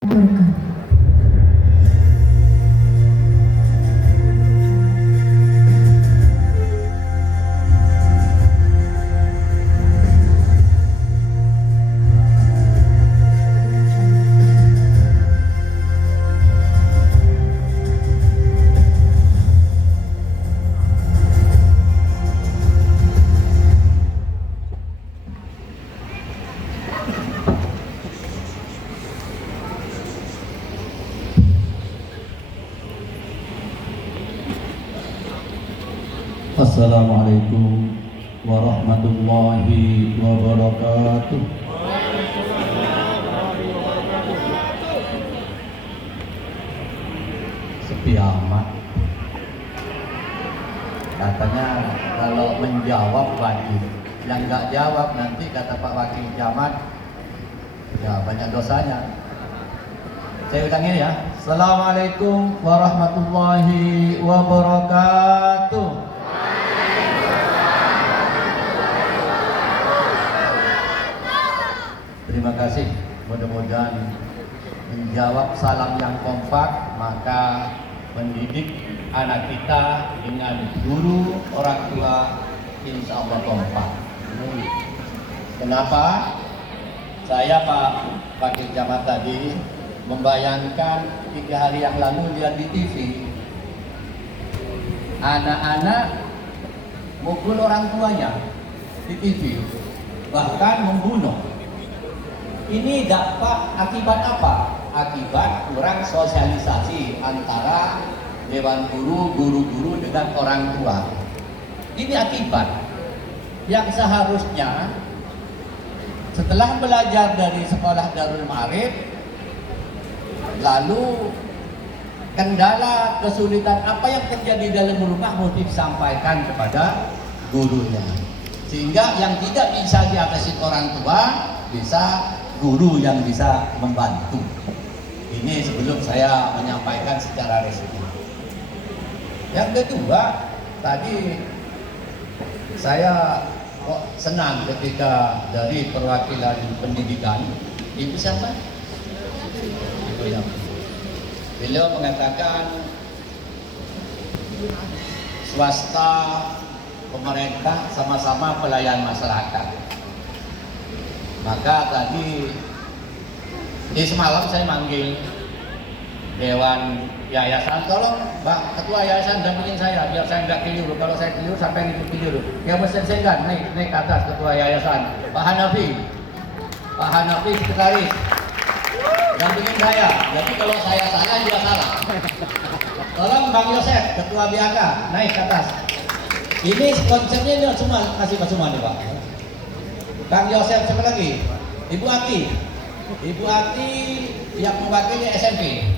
wabarakatuh. Assalamualaikum warahmatullahi wabarakatuh. Sepi amat. Katanya kalau menjawab wajib, yang nggak jawab nanti kata Pak Wakil Camat, ya banyak dosanya. Saya ulangi ya. Assalamualaikum warahmatullahi wabarakatuh. Terima kasih, mudah-mudahan menjawab salam yang kompak, maka mendidik anak kita dengan guru orang tua insya Allah kompak. Kenapa? Saya Pak Wakil Camat tadi membayangkan 3 hari yang lalu lihat di TV anak-anak mukul orang tuanya di TV, bahkan membunuh. Ini dampak akibat apa? Akibat kurang sosialisasi antara dewan guru, guru-guru dengan orang tua. Ini akibat yang seharusnya setelah belajar dari sekolah Darul Ma'arif, lalu kendala kesulitan apa yang terjadi dalam rumah mesti disampaikan kepada gurunya, sehingga yang tidak bisa diatasi orang tua bisa guru yang bisa membantu. Ini sebelum saya menyampaikan secara resmi. Yang kedua, tadi saya kok senang ketika dari perwakilan pendidikan, Ibu siapa? Ibu yang beliau mengatakan swasta, pemerintah sama-sama pelayan masyarakat. Maka tadi di semalam saya manggil dewan yayasan, tolong Mbak Ketua Yayasan dampingin saya biar saya nggak keliru. Kalau saya keliru sampai ikut keliru, ya mesti saya naik ke atas Ketua Yayasan Pak Hanafi sekretaris dampingin saya. Jadi kalau saya salah dia salah. Tolong Bang Yosef Ketua BAK naik ke atas. Ini konsepnya ini cuma kasih semua nih Pak. Bang Yosef siapa lagi? Ibu Ati yang mewakili SMP.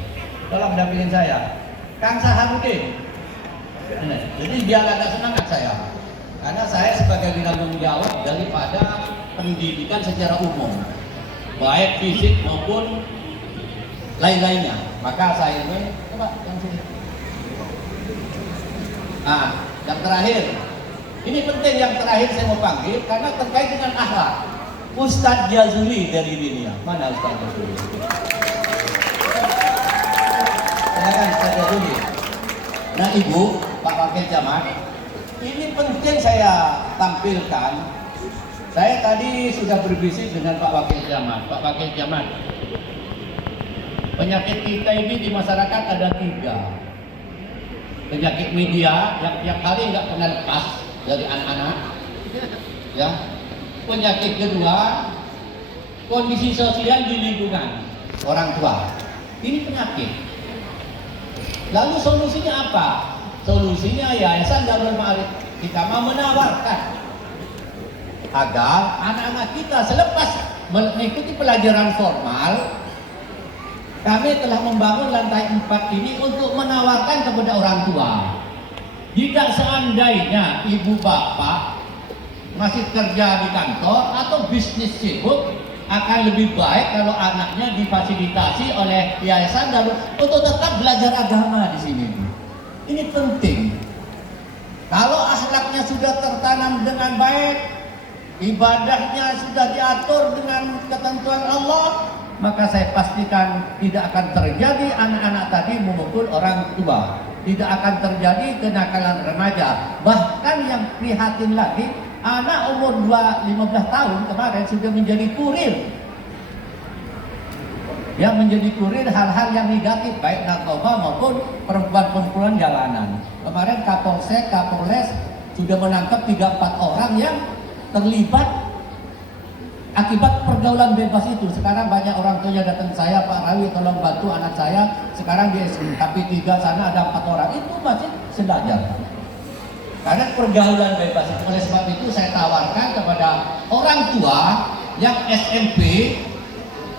Tolong dampingin saya. Kang Saharudin. Jadi biar ada semangat saya. Karena saya sebagai penanggung jawab daripada pendidikan secara umum, baik fisik maupun lain-lainnya. Maka saya ini coba yang sini. Yang terakhir. Ini penting, yang terakhir saya mau panggil karena terkait dengan akhlak. Ustadz Jazuli dari Binia. Mana Ustadz Jazuli? Silakan Ustadz Jazuli. Nah Ibu, Pak Wakil Camat, ini penting saya tampilkan. Saya tadi sudah berbisik dengan Pak Wakil Camat. Pak Wakil Camat, penyakit kita ini di masyarakat ada 3. Penyakit media yang tiap hari nggak pernah lepas dari anak-anak, ya. Penyakit kedua, kondisi sosial di lingkungan orang tua. Ini penyakit. Lalu solusinya apa? Solusinya Yayasan Darul Ma'arif kita mau menawarkan agar anak-anak kita selepas mengikuti pelajaran formal, kami telah membangun lantai 4 ini untuk menawarkan kepada orang tua. Jika seandainya ibu bapak masih kerja di kantor atau bisnis sibuk, akan lebih baik kalau anaknya difasilitasi oleh Yayasan Darul untuk tetap belajar agama di sini. Ini penting. Kalau akhlaknya sudah tertanam dengan baik, ibadahnya sudah diatur dengan ketentuan Allah, maka saya pastikan tidak akan terjadi anak-anak tadi memukul orang tua, tidak akan terjadi kenakalan remaja. Bahkan yang prihatin lagi, anak umur 15 tahun kemarin sudah menjadi kurir. Yang menjadi kurir hal-hal yang negatif, baik narkoba maupun perempuan-perempuan jalanan. Kemarin Kapolsek, Kapolres sudah menangkap 3-4 orang yang terlibat akibat pergaulan bebas itu. Sekarang banyak orang tuanya datang saya, Pak Rawi tolong bantu anak saya. Sekarang di KP3 sana ada 4 orang, itu masih sedajar. Karena pergaulan bebas itu. Oleh sebab itu saya tawarkan kepada orang tua yang SMP,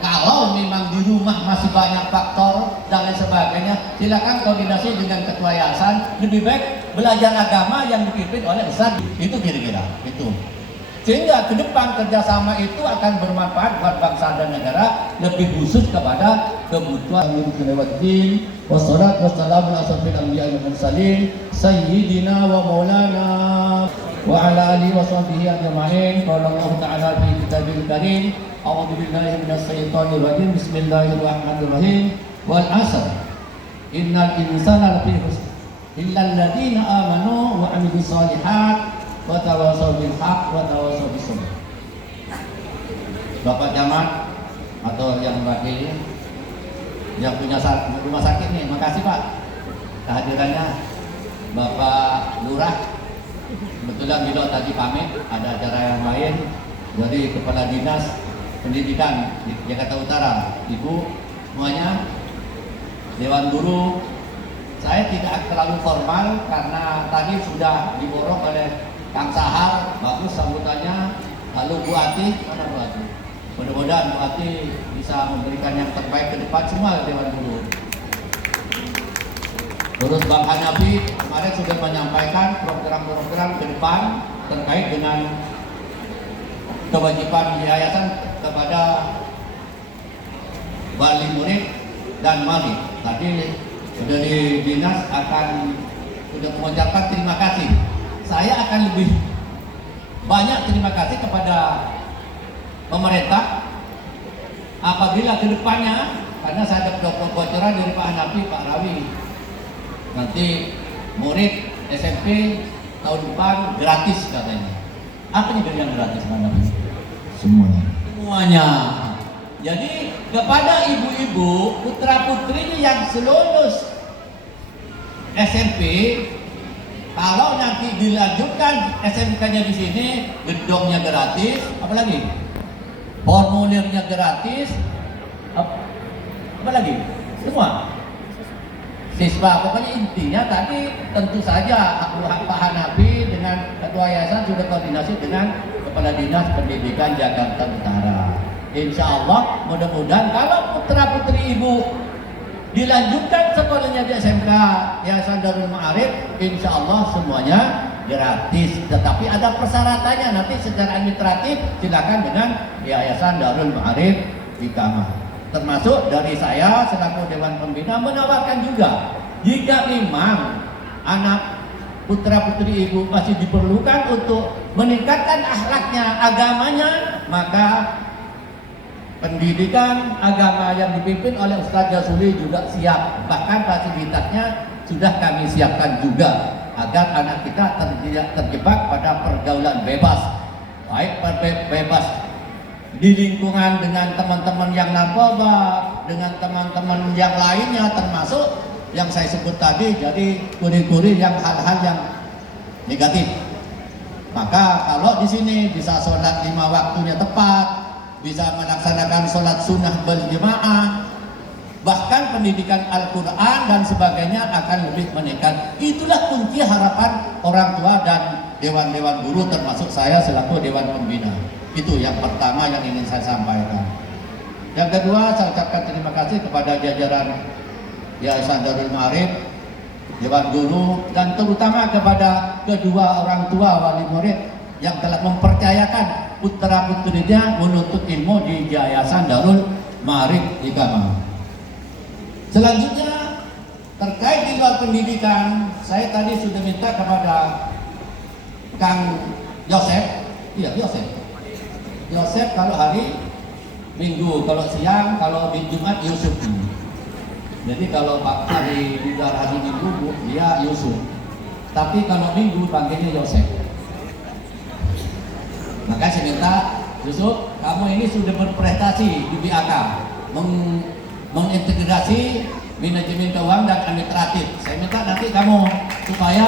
kalau memang di rumah masih banyak faktor dan lain sebagainya, silakan koordinasi dengan ketua yayasan. Lebih baik belajar agama yang dipimpin oleh Ustaz. Itu kira-kira itu. Sehingga ke depan kerjasama itu akan bermanfaat buat bangsa dan negara, lebih khusus kepada kebutuhan din. Wassalatu wassalamu ala asyrofil anbiya'i wal mursalin sayyidina wa maulana wa ala alihi wa sahbihi ajma'in. Qala Allah ta'ala fi kitabil karim, a'udzu billahi minasy syaithanir rajim. Bismillahirrahmanirrahim. Wal 'asr innal insana lafi khusr illa alladziina aamanu wa 'amilus shalihat wa tawassaw bil haqq wa tawassaw bis sabr. Bapak Camat atau yang wakilnya yang punya rumah sakit nih, makasih Pak kehadirannya. Bapak Lurah, kebetulan beliau tadi pamit ada acara yang lain. Jadi Kepala Dinas Pendidikan di Jakarta Utara, Ibu semuanya, Dewan Guru. Saya tidak terlalu formal karena tadi sudah diborong oleh Kang Sahar, bagus sambutannya. Lalu Bu Ati, mana Bu Ati? Mudah-mudahan Bu Ati bisa memberikan yang terbaik ke depan semua Dewan Guru. Terus Bang Hanafi kemarin sudah menyampaikan program-program ke depan terkait dengan kewajiban yayasan kepada wali murid dan wali. Tadi sudah di dinas akan sudah mengucapkan terima kasih. Saya akan lebih banyak terima kasih kepada pemerintah apabila kedepannya, karena saya ada bocoran dari Pak Hanafi, Pak Rawi, nanti murid SMP tahun depan gratis katanya. Apa nih yang gratis Pak Hanafi? Semuanya. Jadi kepada ibu-ibu putra putrinya yang selulus SMP, kalau nanti dilanjutkan SMK-nya di sini, gedungnya gratis, apalagi formulirnya gratis, apalagi semua siswa. Pokoknya intinya tadi tentu saja Pak Hanafi dengan ketua yayasan sudah koordinasi dengan Kepala Dinas Pendidikan Jakarta Utara. Insya Allah mudah-mudahan kalau putra putri ibu dilanjutkan sekolahnya di SMK Yayasan Darul Ma'arif, insya Allah semuanya gratis. Tetapi ada persyaratannya, nanti secara administratif silakan dengan Yayasan Darul Ma'arif Iqamah. Termasuk dari saya selaku Dewan Pembina menawarkan juga, jika memang anak putra putri ibu masih diperlukan untuk meningkatkan akhlaknya, agamanya, maka pendidikan agama yang dipimpin oleh Ustaz Jasuli juga siap. Bahkan fasilitasnya sudah kami siapkan juga agar anak kita tidak terjebak pada pergaulan bebas, baik bebas di lingkungan dengan teman-teman yang narkoba, dengan teman-teman yang lainnya, termasuk yang saya sebut tadi, jadi kurir-kurir yang hal-hal yang negatif. Maka kalau di sini bisa sholat 5 waktunya tepat, bisa melaksanakan sholat sunnah berjemaah, bahkan pendidikan Al-Quran dan sebagainya akan lebih meningkat. Itulah kunci harapan orang tua dan dewan-dewan guru, termasuk saya selaku Dewan Pembina. Itu yang pertama yang ingin saya sampaikan. Yang kedua, saya ucapkan terima kasih kepada jajaran Yayasan Darul Ma'arif, Dewan Guru, dan terutama kepada kedua orang tua wali murid yang telah mempercayakan putra putrinya menuntut ilmu di Yayasan Darul Ma'arif Iqamah. Selanjutnya terkait di luar pendidikan, saya tadi sudah minta kepada Kang Yosef, Yosef kalau hari Minggu, kalau siang, kalau di Jumat Yusuf. Jadi kalau Pak hari Minggu dia Yusuf. Tapi kalau Minggu panggilnya Yosef. Maka saya minta Yusuf, kamu ini sudah berprestasi di BAK, mengintegrasi manajemen keuangan dan administratif. Saya minta nanti kamu supaya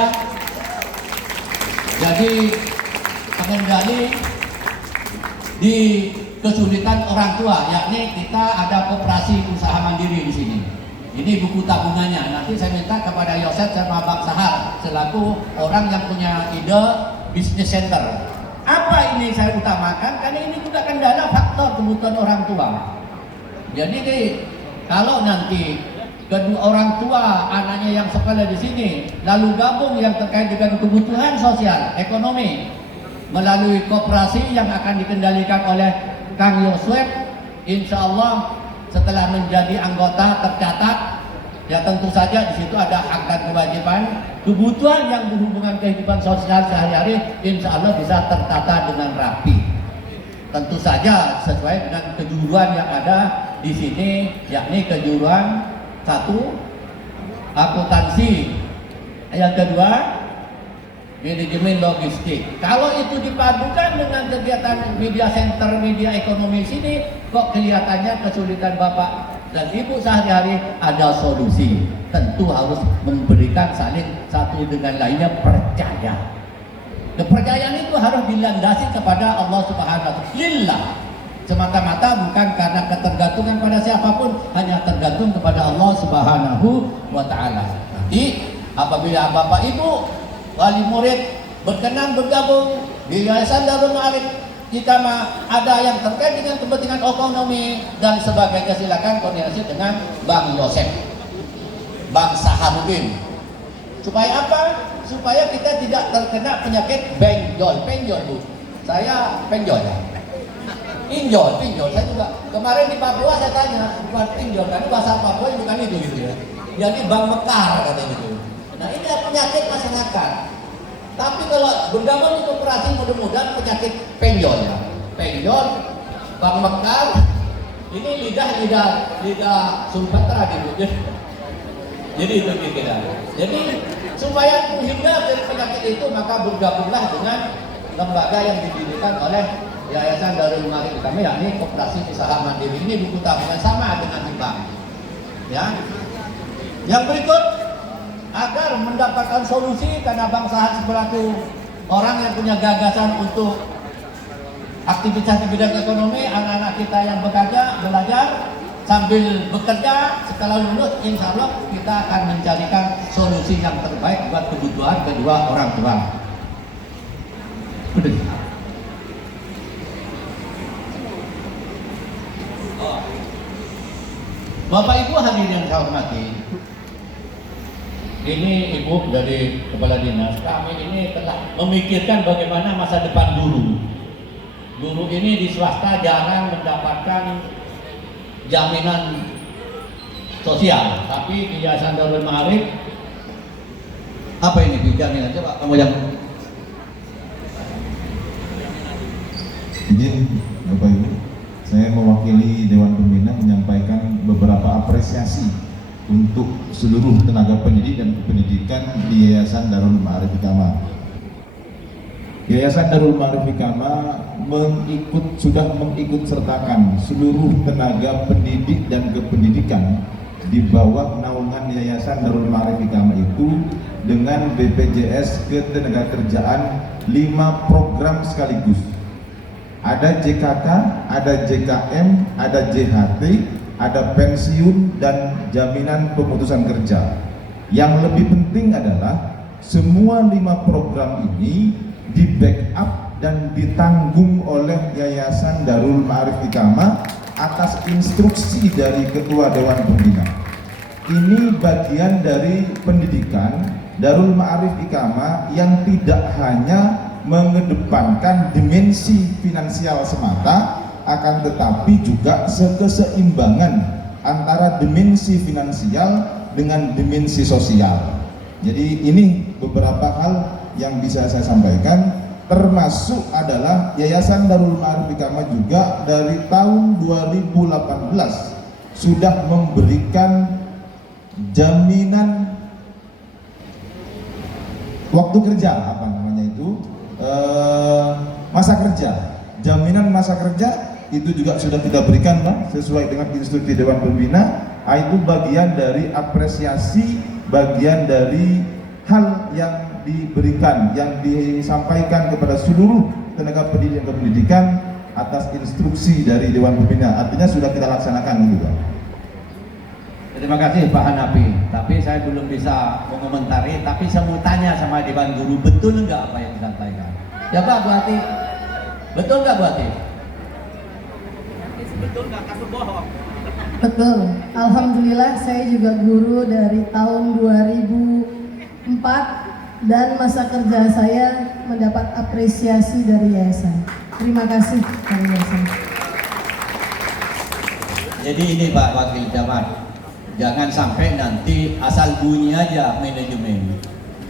jadi pengendali di kesulitan orang tua, yakni kita ada koperasi usaha mandiri di sini. Ini buku tabungannya. Nanti saya minta kepada Yosef sama Bang Sahar selaku orang yang punya ide bisnis center. Apa ini saya utamakan? Karena ini juga kendala faktor kebutuhan orang tua. Jadi kalau nanti kedua orang tua anaknya yang sekolah di sini lalu gabung yang terkait dengan kebutuhan sosial ekonomi melalui koperasi yang akan dikendalikan oleh Kang Yosef, insya Allah setelah menjadi anggota tercatat, ya tentu saja di situ ada hak dan kewajiban, kebutuhan yang berhubungan kehidupan sosial sehari-hari, insya Allah bisa tertata dengan rapi. Tentu saja sesuai dengan kejuruan yang ada di sini, yakni kejuruan satu akuntansi, yang kedua manajemen logistik. Kalau itu dipadukan dengan kegiatan media center, media ekonomi sini, kok kelihatannya kesulitan Bapak dan Ibu sehari-hari ada solusi. Tentu harus memberikan saling satu dengan lainnya percaya. Kepercayaan itu harus dilandasi kepada Allah Subhanahu wa Ta'ala. Lillah. Semata-mata bukan karena ketergantungan pada siapapun, hanya tergantung kepada Allah Subhanahu wa Ta'ala. Jadi apabila Bapak Ibu wali murid berkenan bergabung di Yayasan Darul Ma'arif Iqamah, ada yang terkait dengan kepentingan ekonomi dan sebagainya, silakan koordinasi dengan Bang Yosef, Bang Saharudin. Supaya apa? Supaya kita tidak terkena penyakit benjol. Penjol Bu, saya penjol ya. Pinjol. Saya juga kemarin di Papua saya tanya, bukan pinjol, karena bahasa Papua bukan itu gitu ya. Jadi Bang Mekar katanya gitu. Nah ini penyakit masyarakat. Tapi kalau bergabung di koperasi mudah-mudahan penyakit penjol ya. Penjol, Bang Mekar, ini lidah Sumatera gitu. Jadi itu kita. Jadi supaya menghindar dari penyakit itu maka bergabunglah dengan lembaga yang didirikan oleh Yayasan Darul Ma'arif Iqamah, yakni koperasi usaha mandiri. Ini buku tabungan sama dengan di bank. Ya. Yang berikut, agar mendapatkan solusi karena Bang Sahar selaku orang yang punya gagasan untuk aktivitas di bidang ekonomi, anak-anak kita yang bekerja, belajar sambil bekerja, setelah lulus insya Allah kita akan mencarikan solusi yang terbaik buat kebutuhan kedua orang tua. Bapak Ibu hadirin yang saya hormati, ini Ibu dari Kepala Dinas, kami ini telah memikirkan bagaimana masa depan guru. Guru ini di swasta jarang mendapatkan jaminan sosial, tapi di Yayasan Darul Ma'arif apa ini jaminan? Coba kamu yang izin Bapak Ibu, saya mewakili Dewan Pembina menyampaikan beberapa apresiasi untuk seluruh tenaga pendidik dan pendidikan di Yayasan Darul Ma'arif Iqamah. Yayasan Darul Ma'arif Iqamah sudah mengikut sertakan seluruh tenaga pendidik dan kependidikan di bawah naungan Yayasan Darul Ma'arif Iqamah itu dengan BPJS Ketenagakerjaan 5 program sekaligus. Ada JKK, ada JKM, ada JHT, ada pensiun dan jaminan pemutusan kerja. Yang lebih penting adalah semua 5 program ini di backup dan ditanggung oleh Yayasan Darul Ma'arif Iqamah atas instruksi dari Ketua Dewan Pembina. Ini bagian dari pendidikan Darul Ma'arif Iqamah yang tidak hanya mengedepankan dimensi finansial semata, akan tetapi juga keseimbangan antara dimensi finansial dengan dimensi sosial. Jadi ini beberapa hal yang bisa saya sampaikan. termasuk adalah Yayasan Darul Ma'arif Iqamah juga dari tahun 2018 sudah memberikan jaminan waktu kerja, apa namanya itu, masa kerja, jaminan masa kerja itu juga sudah kita berikan, Pak, sesuai dengan instruksi Dewan Pembina. Itu bagian dari apresiasi, bagian dari hal yang diberikan, yang disampaikan kepada seluruh tenaga pendidik dan pendidikan atas instruksi dari Dewan Pembina. Artinya sudah kita laksanakan gitu, Pak. Terima kasih Pak Hanafi, tapi saya belum bisa mengomentari, tapi saya mau tanya sama Dewan Guru, betul enggak apa yang disampaikan? Ya Pak, Bu Ati, betul enggak Bu Ati? Betul enggak, takut bohong? Betul, alhamdulillah saya juga guru dari tahun 2004 dan masa kerja saya mendapat apresiasi dari yayasan. Terima kasih dari yayasan. Jadi ini Pak Wakil Camat, jangan sampai nanti asal bunyi aja manajemen.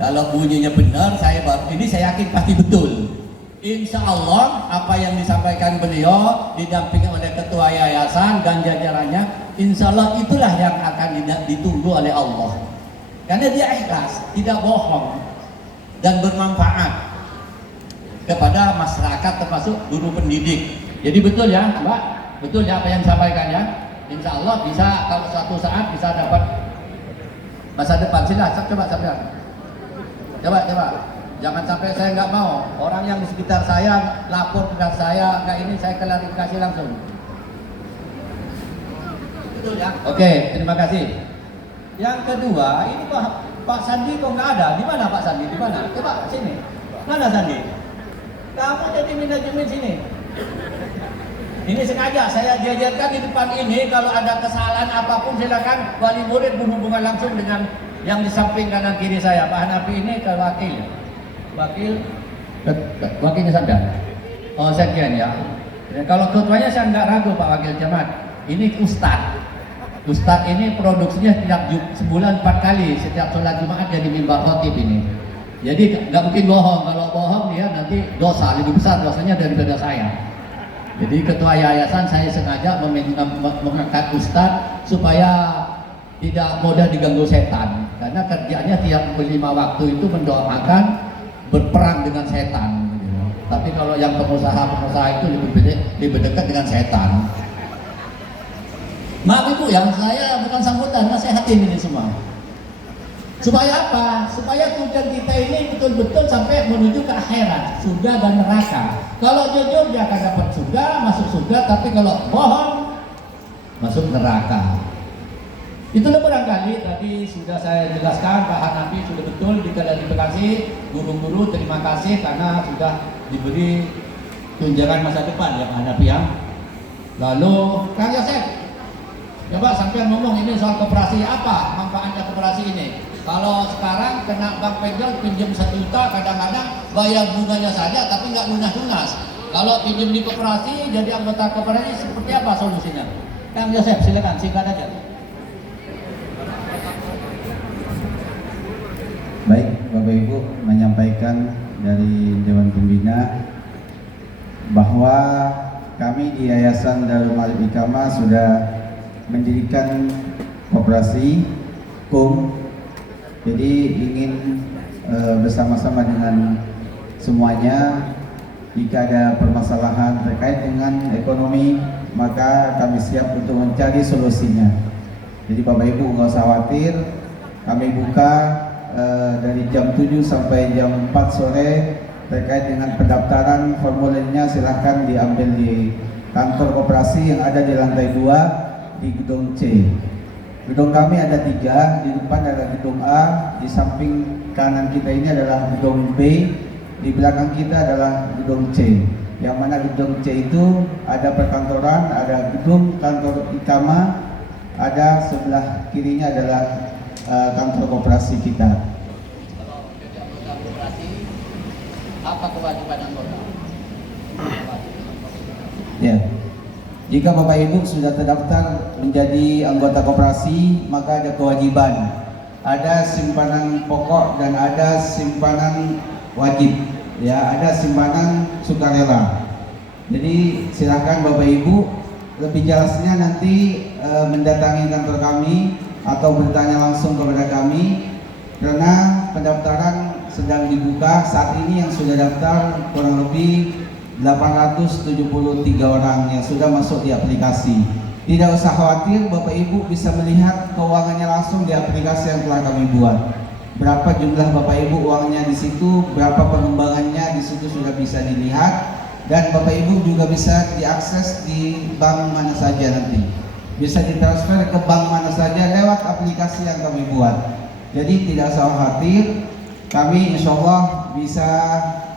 Kalau bunyinya benar, ini saya yakin pasti betul. Insya Allah apa yang disampaikan beliau didampingi oleh ketua yayasan dan jajarannya, insya Allah itulah yang akan ditunggu oleh Allah. Karena dia ikhlas, tidak bohong dan bermanfaat kepada masyarakat termasuk guru pendidik. Jadi betul ya Mbak, betul ya apa yang disampaikan ya. Insya Allah bisa, kalau suatu saat bisa dapat masa depan. Silahkan coba sampean. Coba. Jangan sampai saya nggak mau orang yang di sekitar saya lapor ke saya kayak ini, saya klarifikasi langsung. Betul ya? Oke, terima kasih. Yang kedua, ini Pak Sandi kok nggak ada? Di mana Pak Sandi? Di mana? Coba sini. Mana Sandi? Kamu jadi manajemen sini. Ini sengaja saya jajarkan di depan ini, kalau ada kesalahan apapun silakan wali murid berhubungan langsung dengan yang di samping kanan kiri saya. Pak Hanafi ini ke wakilnya Sadar. Oh sekian ya. Kalau ketuanya saya nggak ragu Pak Wakil Camat. Ini Ustadz ini produksinya setiap sebulan 4 kali, setiap sholat Jumat jadi mimbar khotib ini. Jadi nggak mungkin bohong. Kalau bohong dia nanti dosa lebih besar dosanya daripada saya. Jadi ketua yayasan saya sengaja mengangkat Ustadz supaya tidak mudah diganggu setan, karena kerjanya tiap 5 waktu itu mendoakan berperang dengan setan. Tapi kalau yang pengusaha itu lebih dekat dengan setan. Maaf Ibu ya, saya bukan sambutan, nasihatin ini semua. Supaya apa? Supaya tujuan kita ini betul-betul sampai menuju ke akhirat, surga dan neraka. Kalau jujur dia akan dapat surga, masuk surga, tapi kalau bohong masuk neraka. Itulah barangkali tadi sudah saya jelaskan, Pak Hanafi sudah betul diklarifikasi. Guru-guru terima kasih karena sudah diberi tunjangan masa depan ya Pak Hanafi ya. Lalu Kang Yosef, coba sampean ngomong ini soal koperasi, apa manfaatnya koperasi ini? Kalau sekarang kena bank pinjol pinjam 1 juta, kadang-kadang bayar bunganya saja tapi nggak lunas-lunas. Kalau pinjam di koperasi jadi anggota koperasi seperti apa solusinya? Kang Yosef silakan singkat aja. Baik, Bapak Ibu menyampaikan dari Dewan Pembina bahwa kami di Yayasan Darul Ma'arif Iqamah sudah mendirikan koperasi KUM. Jadi ingin bersama-sama dengan semuanya, jika ada permasalahan terkait dengan ekonomi, maka kami siap untuk mencari solusinya. Jadi Bapak Ibu nggak usah khawatir, kami buka dari jam 7 sampai jam 4 sore. Terkait dengan pendaftaran, formulirnya silahkan diambil di kantor koperasi yang ada di lantai 2 di gedung C. Gedung kami ada 3, di depan adalah gedung A, di samping kanan kita ini adalah gedung B, di belakang kita adalah gedung C. Yang mana gedung C itu ada perkantoran, ada gedung kantor Iqamah, ada sebelah kirinya adalah kantor koperasi kita. Kalau jadi anggota koperasi, apa kewajiban anggota? Ya, jika Bapak Ibu sudah terdaftar menjadi anggota koperasi, maka ada kewajiban. Ada simpanan pokok dan ada simpanan wajib. ya ada simpanan sukarela. Jadi silakan Bapak Ibu lebih jelasnya nanti mendatangi kantor kami atau bertanya langsung kepada kami, karena pendaftaran sedang dibuka saat ini. Yang sudah daftar kurang lebih 873 orang yang sudah masuk di aplikasi. Tidak usah khawatir, Bapak Ibu bisa melihat keuangannya langsung di aplikasi yang telah kami buat. Berapa jumlah Bapak Ibu uangnya di situ, berapa pengembangannya di situ sudah bisa dilihat, dan Bapak Ibu juga bisa diakses di bank mana saja nanti. Bisa ditransfer ke bank mana saja lewat aplikasi yang kami buat. Jadi tidak usah khawatir, kami insya Allah bisa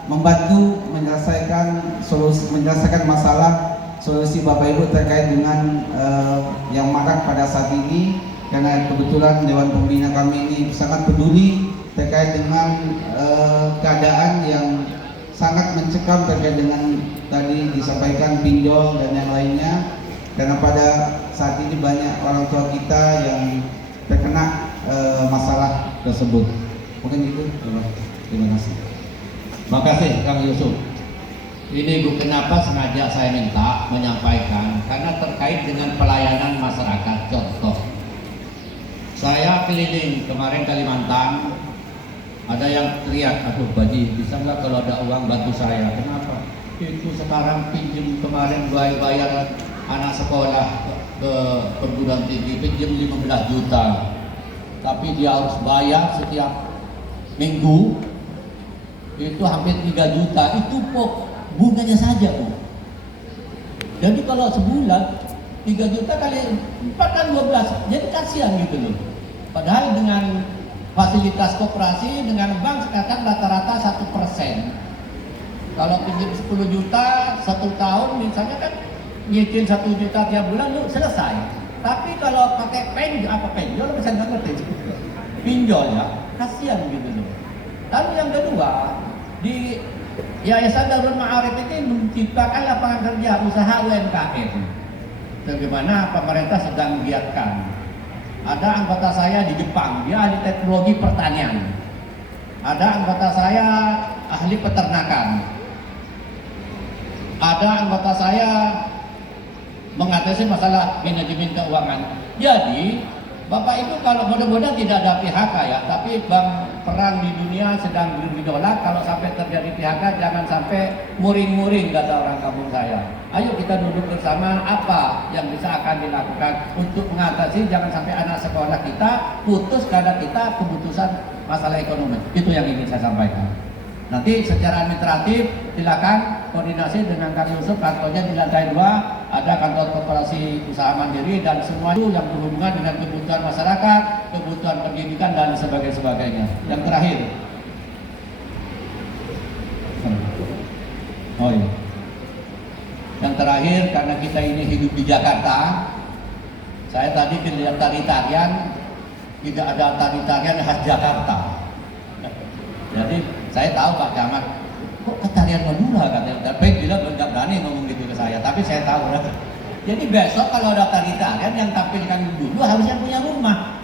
membantu menyelesaikan masalah solusi Bapak Ibu terkait dengan yang marak pada saat ini, karena kebetulan Dewan Pembina kami ini sangat peduli terkait dengan keadaan yang sangat mencekam terkait dengan tadi disampaikan pinjol dan yang lainnya, karena pada saat ini banyak orang tua kita yang terkena masalah tersebut. Mungkin itu. Terima kasih. Makasih Kang Yusuf. Ini Bu, kenapa sengaja saya minta menyampaikan, karena terkait dengan pelayanan masyarakat. Contoh, saya keliling kemarin Kalimantan, ada yang teriak, aduh Baji, bisa nggak kalau ada uang bantu saya? Kenapa? Itu sekarang pinjam, kemarin bayar anak sekolah ke perguruan tinggi, pinjam 15 juta, tapi dia harus bayar setiap minggu itu hampir 3 juta. Itu kok bunganya saja, Bu. Jadi kalau sebulan 3 juta kali 4 kan 12, jadi kasihan gitu loh. Padahal dengan fasilitas koperasi dengan bank sekarang rata-rata 1%. Kalau pinjam 10 juta 1 tahun misalnya kan nyicil 1 juta tiap bulan lu selesai. Tapi kalau pakai pinjol bisa nggak ngerti pinjol ya, kasihan gitu loh. Lalu yang kedua, di Yayasan Darul Ma'arif ini menciptakan lapangan kerja usaha UMKM. Bagaimana pemerintah sedang menggiatkan. Ada anggota saya di Jepang, dia ahli teknologi pertanian. Ada anggota saya ahli peternakan. Ada anggota saya mengatasi masalah manajemen keuangan. Jadi Bapak Ibu kalau mudah-mudahan tidak ada PHK ya, tapi bank perang di dunia sedang bergejolak. Kalau sampai terjadi PHK jangan sampai muring-muring, kata orang kampung saya. Ayo kita duduk bersama apa yang bisa akan dilakukan untuk mengatasi jangan sampai anak sekolah kita putus karena kita keputusan masalah ekonomi. Itu yang ingin saya sampaikan. Nanti secara administratif silakan koordinasi dengan Kang Yusuf, kantornya di lantai 2 ada kantor koperasi usaha mandiri dan semua itu yang berhubungan dengan kebutuhan masyarakat, kebutuhan pendidikan dan sebagainya. Yang terakhir, yang terakhir karena kita ini hidup di Jakarta, saya tadi lihat tari-tarian, tidak ada tari-tarian khas Jakarta. Jadi saya tahu Pak Camat, kok tarian Madura katanya, tapi dia nggak berani ngomong gitu ke saya, tapi saya tahu. Jadi besok kalau ada tari-tarian yang tampilkan dulu harusnya punya rumah.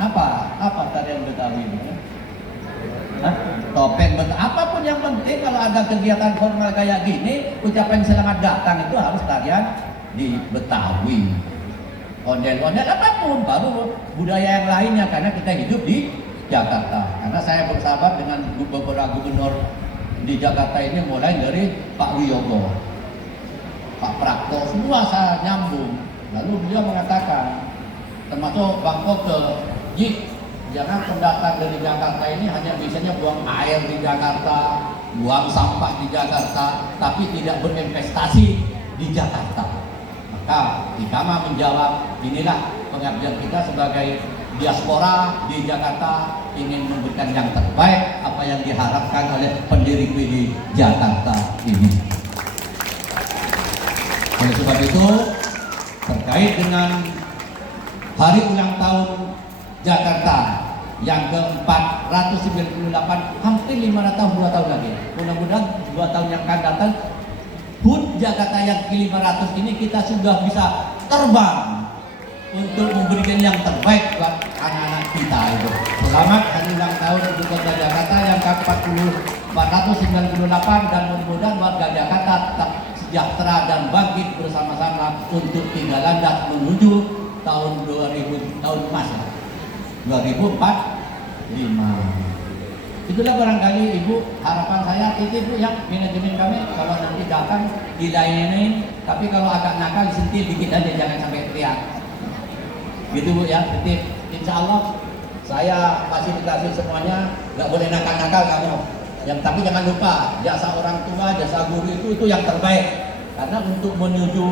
Apa tarian Betawi itu? Topeng Betawi, apapun yang penting kalau ada kegiatan formal kayak gini, ucapan selamat datang itu harus tarian di Betawi. Ondel-ondel apapun, baru budaya yang lainnya karena kita hidup di Jakarta. Karena saya bersahabat dengan beberapa gubernur di Jakarta ini, mulai dari Pak Wiyogo, Pak Prakto, semua saya nyambung. Lalu beliau mengatakan, termasuk Bang Koke, jangan pendatang dari Jakarta ini hanya biasanya buang air di Jakarta, buang sampah di Jakarta, tapi tidak berinvestasi di Jakarta. Maka Ikama menjawab, inilah pengabdian kita sebagai diaspora di Jakarta, ingin memberikan yang terbaik apa yang diharapkan oleh pendiri di Jakarta ini. Oleh sebab itu, terkait dengan hari ulang tahun Jakarta yang ke-498, hampir 500 tahun, 2 tahun lagi. Mudah-mudahan 2 tahun yang akan datang, HUT Jakarta yang ke-500 ini kita sudah bisa terbang untuk memberikan yang terbaik buat anak-anak kita itu. Selamat hari ulang tahun Ibu Kota Jakarta yang ke-44 498 dan mudah-mudahan warga Jakarta tetap sejahtera dan bangkit bersama-sama untuk tinggal landas menuju tahun 2000 tahun emas 2045. Itulah barangkali Ibu harapan saya itu Bu ya, manajemen kami kalau nanti datang dilayanin, tapi kalau agak nakal sentil dikit aja, jangan sampai teriak. Gitu Bu ya, titip. Insya Allah saya fasilitasi semuanya, nggak boleh nakal-nakal kamu. Tapi jangan lupa jasa orang tua, jasa guru itu yang terbaik. Karena untuk menuju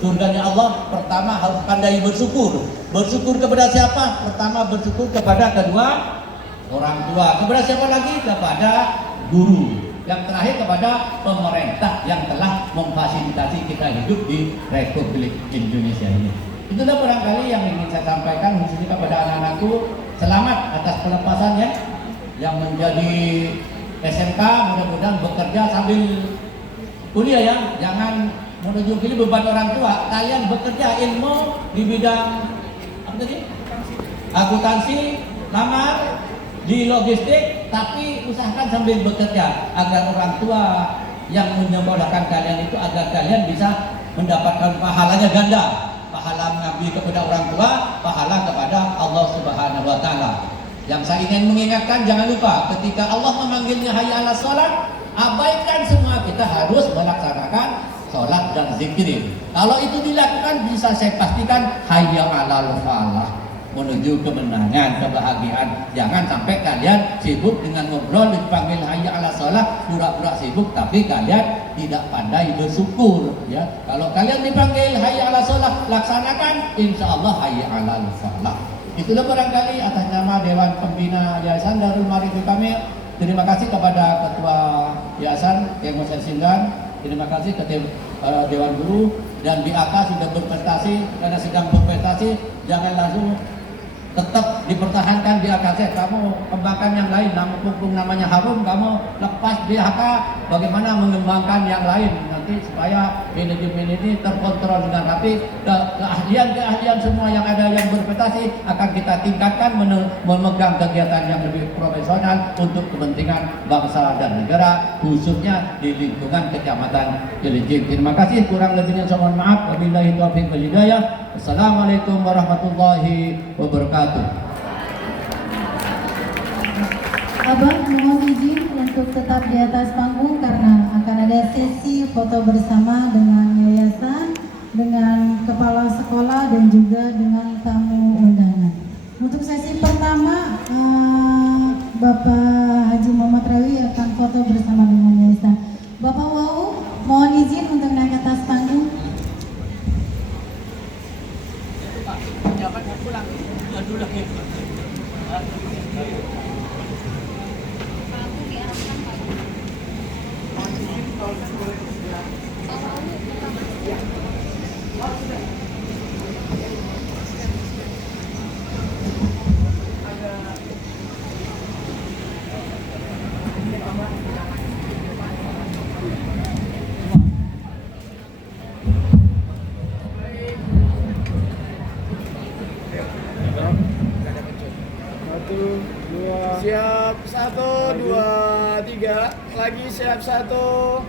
surganya Allah, pertama harus pandai bersyukur. Bersyukur kepada siapa? Pertama bersyukur kepada kedua orang tua. Kepada siapa lagi? Kepada guru. Yang terakhir kepada pemerintah yang telah memfasilitasi kita hidup di Republik Indonesia ini. Itulah barangkali yang ingin saya sampaikan khususnya kepada anak-anakku. Selamat atas pelepasannya yang menjadi SMK, mudah-mudahan bekerja sambil kuliah ya. Jangan menuju pilih beban orang tua. Kalian bekerja ilmu di bidang apa tadi? Akuntansi, lamar di logistik, tapi usahakan sambil bekerja agar orang tua yang menyekolahkan kalian itu agar kalian bisa mendapatkan pahalanya ganda. Pahala mengabdi kepada orang tua, pahala kepada Allah Subhanahu wa taala. Yang saya ingin mengingatkan, jangan lupa ketika Allah memanggilnya hayya 'alas shalah, abaikan semua, kita harus melaksanakan sholat dan zikir. Kalau itu dilakukan, bisa saya pastikan hayya 'alal falah, menuju kemenangan, kebahagiaan. Jangan sampai kalian sibuk dengan ngobrol dipanggil hayya 'alas shalah, pura-pura sibuk tapi kalian tidak pandai bersyukur ya. Kalau kalian dipanggil hayya 'alas shalah, laksanakan, insyaallah hayya 'alal falah. Itulah barangkali atas nama Dewan Pembina Yayasan Darul Ma'arif kami. Terima kasih kepada Ketua Yayasan Kiai Muhammad Singgan. Terima kasih ketua Dewan Guru dan BAK sudah berprestasi. Karena sedang berprestasi, jangan langsung tetap dipertahankan di AKZ. Kamu kembangkan yang lain, mumpung namanya harum, kamu lepas di HK, bagaimana mengembangkan yang lain nanti supaya manajemen ini terkontrol dengan rapi. Keahlian semua yang ada yang berprestasi akan kita tingkatkan, memegang kegiatan yang lebih profesional untuk kepentingan bangsa dan negara, khususnya di lingkungan Kecamatan Cilincing. Terima kasih, kurang lebihnya saya mohon maaf. Wabillahi taufiq wal hidayah. Assalamualaikum warahmatullahi wabarakatuh. Abang mohon izin untuk tetap di atas panggung karena akan ada sesi foto bersama dengan yayasan, dengan kepala sekolah dan juga dengan tamu undangan. Untuk sesi pertama, Bapak Haji Muhammad Rawi akan foto bersama dengan yayasan. Bapak Wau, mohon izin untuk naik ke atas panggung. Siap, 1, 2, 3. Lagi siap, 1,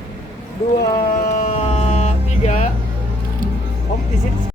2, 3. Om izin.